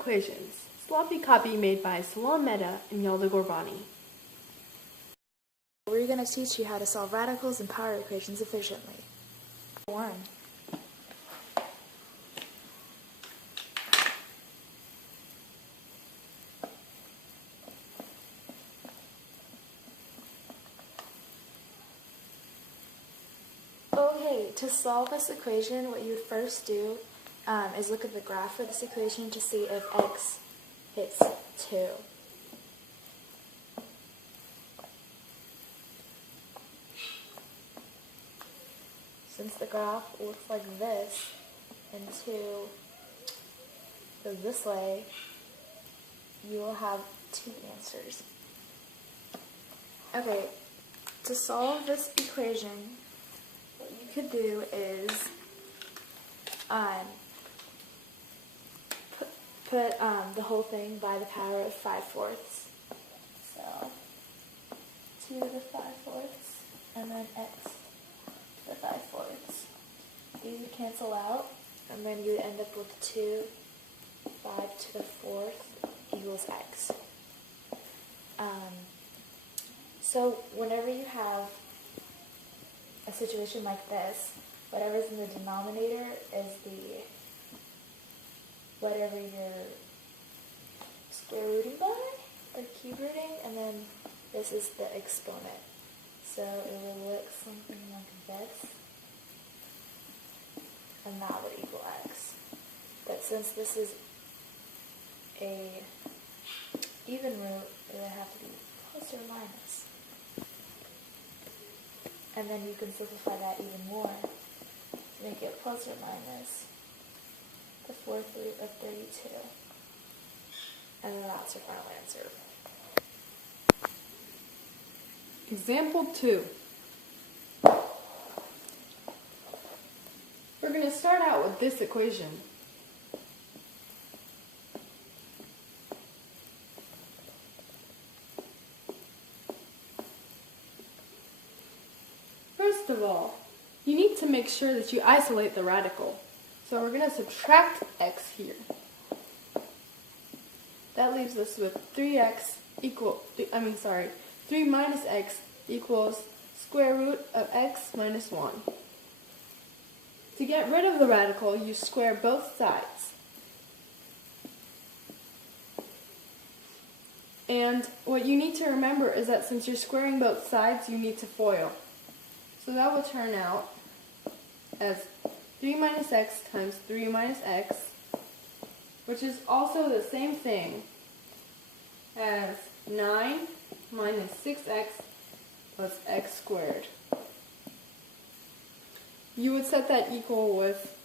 Equations. Sloppy copy made by Salam Mehta and Yalda Gorbani. We're going to teach you how to solve radicals and power equations efficiently. 1. Okay, to solve this equation, what you would first do is look at the graph of this equation to see if x hits 2. Since the graph looks like this, and 2 goes this way, you will have 2 answers. Okay, to solve this equation, what you could do is put the whole thing by the power of 5/4. So 2 to the 5/4, and then x to the 5/4. These would cancel out, and then you would end up with 2, 5 to the 4th equals x. So whenever you have a situation like this, whatever's in the denominator is whatever you're square rooting by, or cube rooting, and then this is the exponent. So it will look something like this, and that would equal x. But since this is a even root, it would have to be plus or minus. And then you can simplify that even more to make it plus or minus the 4th root of 32. And then that's your final answer. Example 2. We're going to start out with this equation. First of all, you need to make sure that you isolate the radical. So we're going to subtract x here. That leaves us with 3 minus x equals square root of x minus 1. To get rid of the radical, you square both sides. And what you need to remember is that since you're squaring both sides, you need to FOIL. So that will turn out as 3 minus x times 3 minus x, which is also the same thing as 9 minus 6x plus x squared. You would set that equal with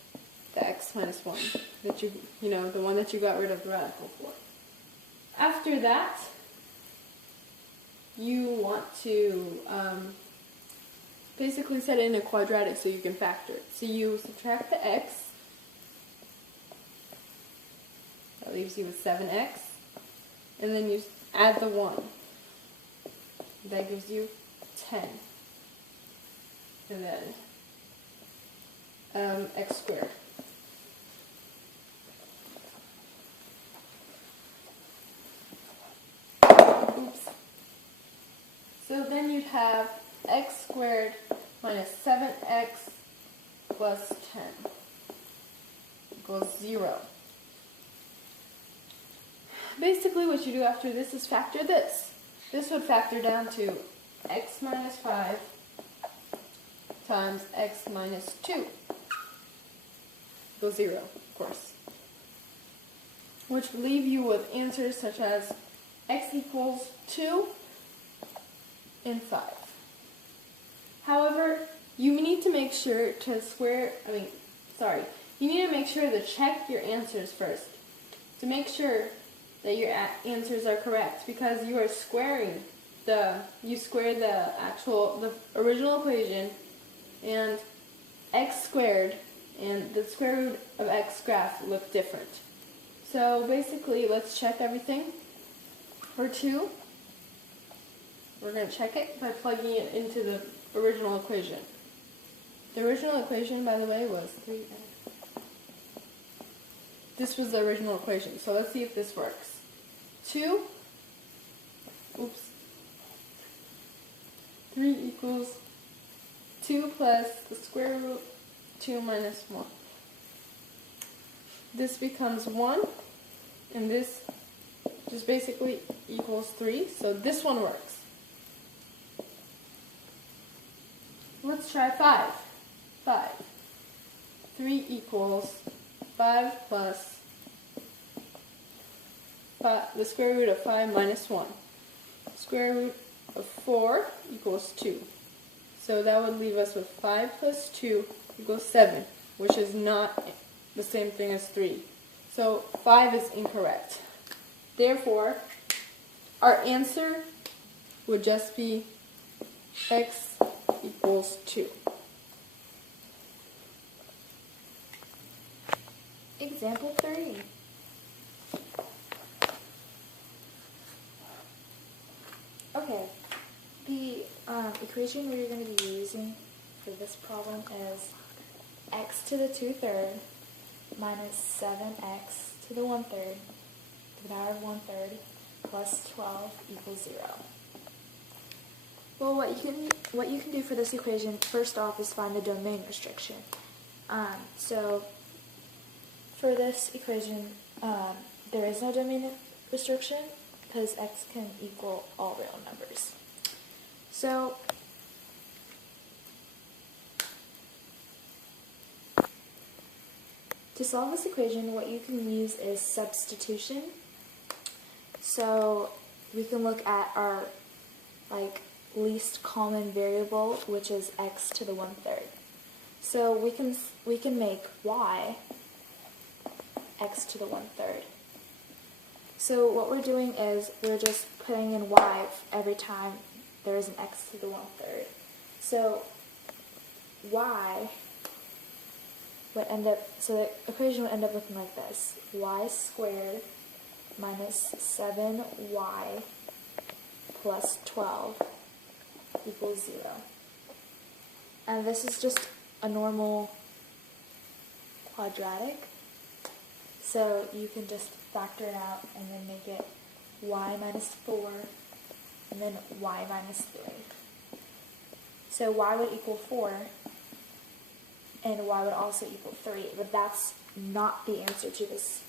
the x minus 1, that the one that you got rid of the radical for. After that, you want to basically set it in a quadratic so you can factor it. So you subtract the x, that leaves you with 7x, and then you add the 1. That gives you 10. And then x squared. Oops. So then you'd have x squared minus 7x plus 10 equals 0. Basically what you do after this is factor this. This would factor down to x minus 5 times x minus 2 equals 0, of course. Which would leave you with answers such as x equals 2 and 5. However, you need to make sure to you need to make sure to check your answers first to make sure that your answers are correct, because you are squaring the original equation, and x squared and the square root of x graph look different. So basically, let's check everything. For 2, we're going to check it by plugging it into the original equation. The original equation, by the way, was 3x this was the original equation. So let's see if this works. 3 equals 2 plus the square root 2 minus 1. This becomes 1, and this just basically equals 3, so this one works. Let's try 5. 3 equals 5 plus the square root of 5 minus 1. Square root of 4 equals 2. So that would leave us with 5 plus 2 equals 7, which is not the same thing as 3. So 5 is incorrect. Therefore, our answer would just be x equals 2. Example 3. Okay, the equation we're going to be using for this problem is x to the 2/3 minus 7x to the 1/3 to the power of 1/3 plus 12 equals 0. Well, what you can do for this equation, first off, is find the domain restriction. So for this equation, there is no domain restriction because x can equal all real numbers. So to solve this equation, what you can use is substitution. So we can look at our least common variable, which is x to the 1/3. So we can make y x to the 1/3. So what we're doing is we're just putting in y every time there is an x to the 1/3. So y would end up, so the equation would end up looking like this: y squared minus 7y plus 12 equals 0. And this is just a normal quadratic. So you can just factor it out and then make it y minus 4 and then y minus 3. So y would equal 4 and y would also equal 3, but that's not the answer to this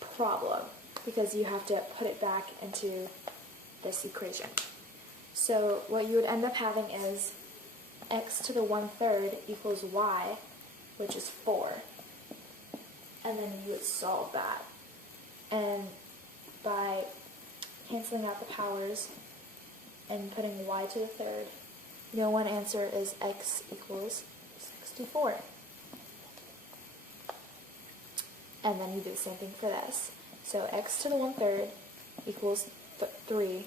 problem because you have to put it back into this equation. So what you would end up having is x to the 1/3 equals y, which is 4. And then you would solve that. And by canceling out the powers and putting y to the 3rd, your one answer is x equals 64. And then you do the same thing for this. So x to the 1/3 equals 3.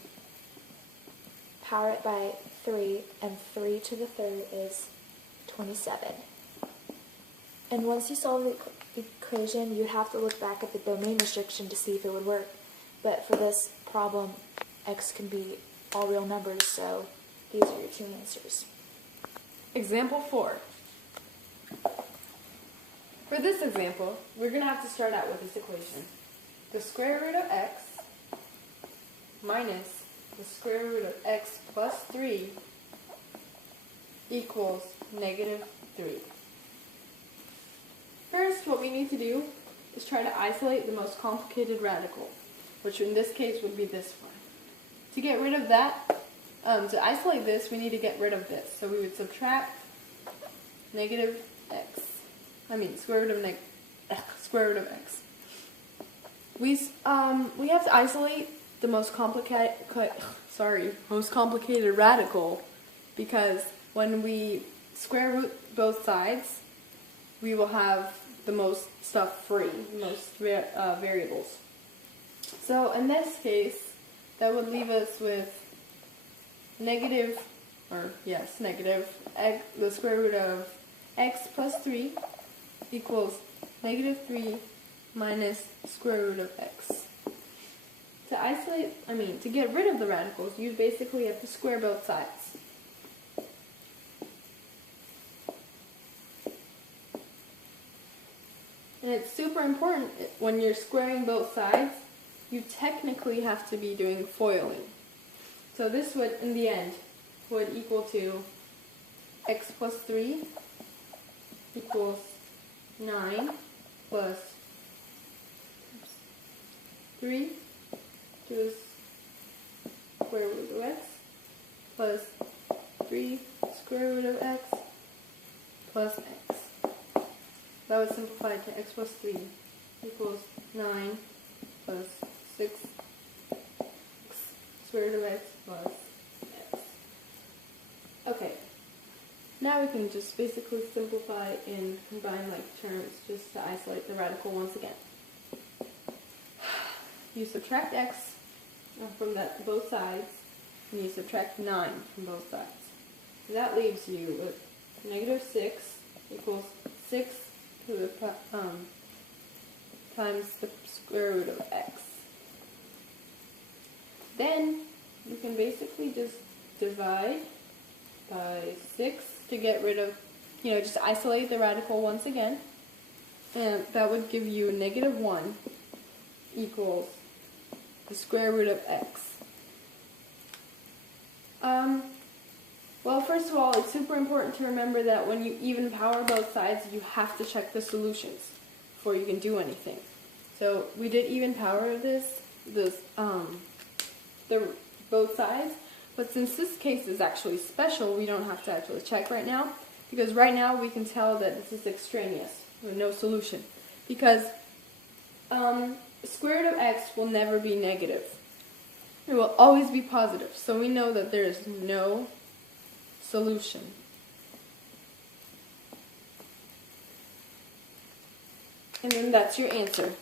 Power it by 3, and 3 to the 3rd is 27. And once you solve the equation, you'd have to look back at the domain restriction to see if it would work. But for this problem, x can be all real numbers, so these are your two answers. Example 4. For this example, we're going to have to start out with this equation. The square root of x minus the square root of x plus 3 equals negative 3. First, what we need to do is try to isolate the most complicated radical, which in this case would be this one. To get rid of that, to isolate this, we need to get rid of this. So we would subtract negative x. Square root of x. We have to isolate the most complicated radical because when we square root both sides, we will have the most stuff free, the most variables. So in this case, that would leave us with the square root of x plus 3 equals negative 3 minus square root of x. To get rid of the radicals, you basically have to square both sides. And it's super important when you're squaring both sides, you technically have to be doing foiling. So this would, in the end, would equal to x plus 3 equals 9 plus 3 to the square root of x plus 3 square root of x plus x. That would simplify to x plus 3 equals 9 plus 6 square root of x plus x. Okay, now we can just basically simplify and combine like terms just to isolate the radical once again. You subtract x from both sides, and you subtract 9 from both sides. That leaves you with negative 6 equals 6 to the times the square root of x. Then you can basically just divide by 6 to get rid of, just isolate the radical once again. And that would give you negative 1 equals the square root of x. Well, first of all, it's super important to remember that when you even power both sides, you have to check the solutions before you can do anything. So we did even power both sides, but since this case is actually special, we don't have to actually check right now, because right now we can tell that this is extraneous with no solution, because square root of x will never be negative. It will always be positive, so we know that there is no solution. And then that's your answer.